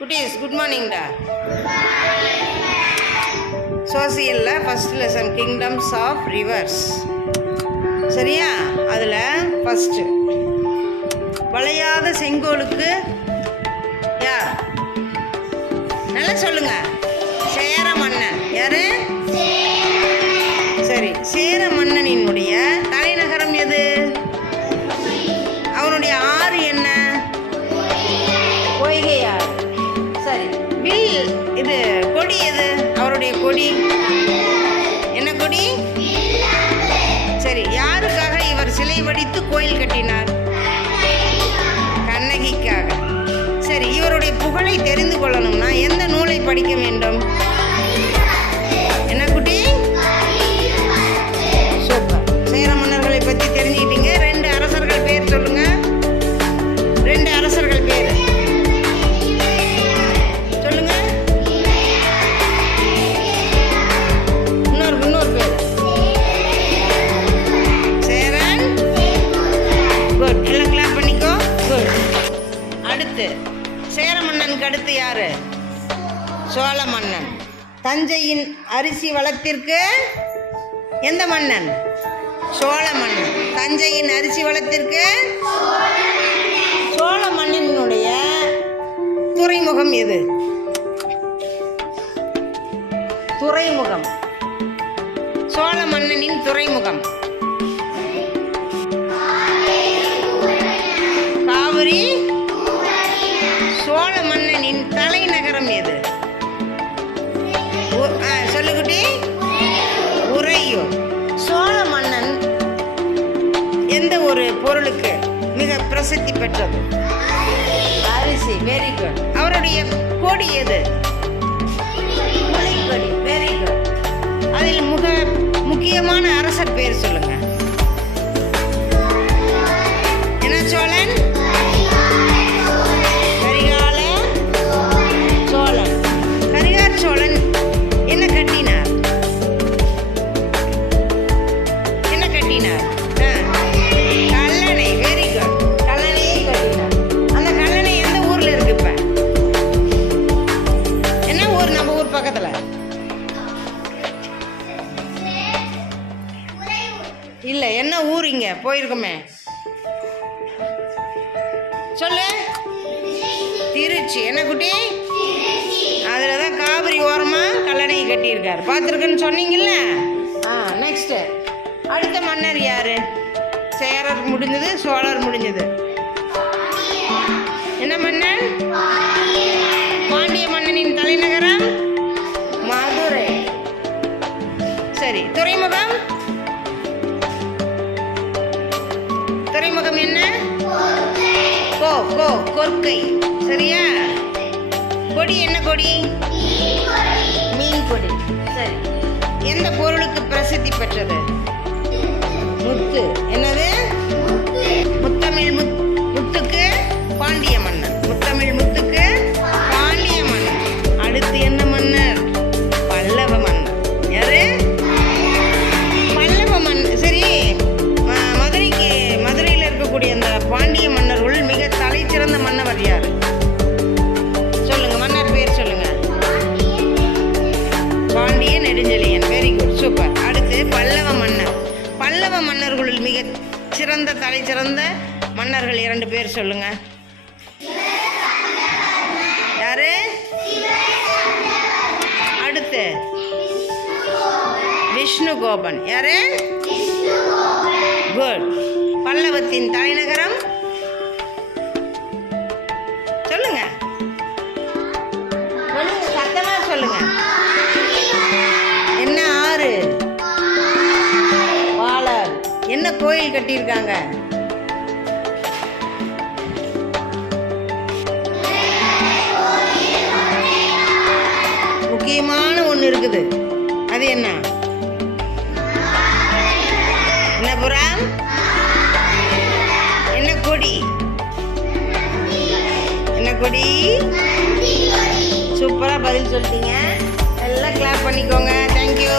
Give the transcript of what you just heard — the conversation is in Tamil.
குட்டீஸ் குட் மார்னிங்டா. சோசியலில் first lesson kingdoms of rivers. சரியா? அதில் ஃபஸ்ட்டு வளையாத செங்கோலுக்கு யார்? நல்லா சொல்லுங்க. சேர மன்னன். யாரு? சரி, சேர மன்னனினுடைய தலைநகரம் எது? அவனுடைய ஆறு என்ன? பொய்கையாறு. சரி, வில் இது கொடி எது? அவருடைய கொடி என்ன கொடி? சரி, யாருக்காக இவர் சிலை வடித்து கோயில் கட்டினார்? கண்ணகிக்காக. சரி, இவருடைய புகழை தெரிந்து கொள்ளணும்னா எந்த நூலை படிக்க வேண்டும்? என்ன குட்டி? சூப்பர். சேர மன்னர்களை பற்றி தெரிஞ்சுக்கிட்டீங்க. 2 அரசர்கள் பேர் சொல்லுங்க. 2 அரசர்கள் பேர் சொல்லுங்க. இன்னொரு பேர் சேரன். குட். எல்லாம் கிளாப் பண்ணிக்கோ. குட். அடுத்து சேர மன்னனுக்கு அடுத்து யாரு? சோழ மன்னன். தஞ்சையின் அரிசி வளத்திற்கு எந்த மன்னன்? சோழ மன்னன். தஞ்சையின் அரிசி வளத்திற்கு சோழ மன்னனுடைய துறைமுகம் எது? துறைமுகம். சோழ மன்னனின் துறைமுகம் காவிரி. சோழ மன்னனின் தலைநகரம் எது? சொல்லுகுட்டி. உறையூர். சோழ மன்னன் எந்த ஒரு பொருளுக்கு மிக பிரசித்தி பெற்றது? அரிசி. Very good. அவருடைய கொடி எது? புலிக்கொடி. Very good. அதில் முக்கியமான அரசர் பேர் சொல்லுங்க. என்ன சோழன்? கரிகால சோழன். கரிகால சோழன் என்ன கட்டினார்? என்ன கட்டினார்? கல்லணை. Very good. கல்லணையை கட்டினார். அந்த கல்லணை எந்த ஊர்ல இருக்கு? இப்ப என்ன ஊர்? நம்ம ஊர் பக்கத்துல இல்ல. என்ன ஊர்? இங்க போயிருக்கோமே. சொல்லு. திருச்சி. என்ன குட்டி? அதுலதான் காவிரி ஓரமா கல்லணை கட்டியிருக்காரு. பார்த்துருக்குன்னு சொன்னீங்கல்ல. நெக்ஸ்ட் அடுத்த மன்னர் யாரு? சேரர் முடிஞ்சது, சோழர் முடிஞ்சது. என்ன மன்னன்? பாண்டிய மன்னனின் தலைநகரம் மதுரை. சரி, துறைமுகம். துறைமுகம் என்ன? கொர்க்கை. சரியா? கொடி என்ன கொடி? மீன் கொடி. சரி, எந்த பொருளுக்கு பிரசித்தி பெற்றது? முத்து. என்னது? முத்தமிழ் முத்துக்கு பாண்டிய மன்னன். முத்தமிழ் முத்துக்கு பாண்டிய மன்னன். அடுத்து என்ன மன்னர்? பல்லவ மன்னர். யாரு? பல்லவ மன்னர். சரி, மதுரையில் இருக்கக்கூடிய அந்த பாண்டிய மன்னர்கள் மிக தலை சிறந்த மன்னவர் யாரு? சொல்லுங்க. மன்னர் பேர் சொல்லுங்க. Pandya Nedunchezhiyan. Very good. Super. அடுத்து பல்லவ மன்னர். பல்லவ மன்னர்களுள் மிக சிறந்த தலை சிறந்த மன்னர்கள் 2 பேர் சொல்லுங்க. யாரு? அடுத்து விஷ்ணுகோபன். யாரு? குட். பல்லவத்தின் தலைநகரம் சொல்லுங்க. சொல்லுங்க, சத்தமா சொல்லுங்க. என்ன ஆறு? பாலாறு. என்ன கோயில் கட்டியிருக்காங்க? முக்கியமான ஒன்று இருக்குது. அது என்ன? என்ன புறம்? என்ன கொடி? என்ன கொடி? சூப்பரா பதில் சொல்லிட்டீங்க. எல்லாம் கிளாப் பண்ணிக்கோங்க. தேங்க்யூ.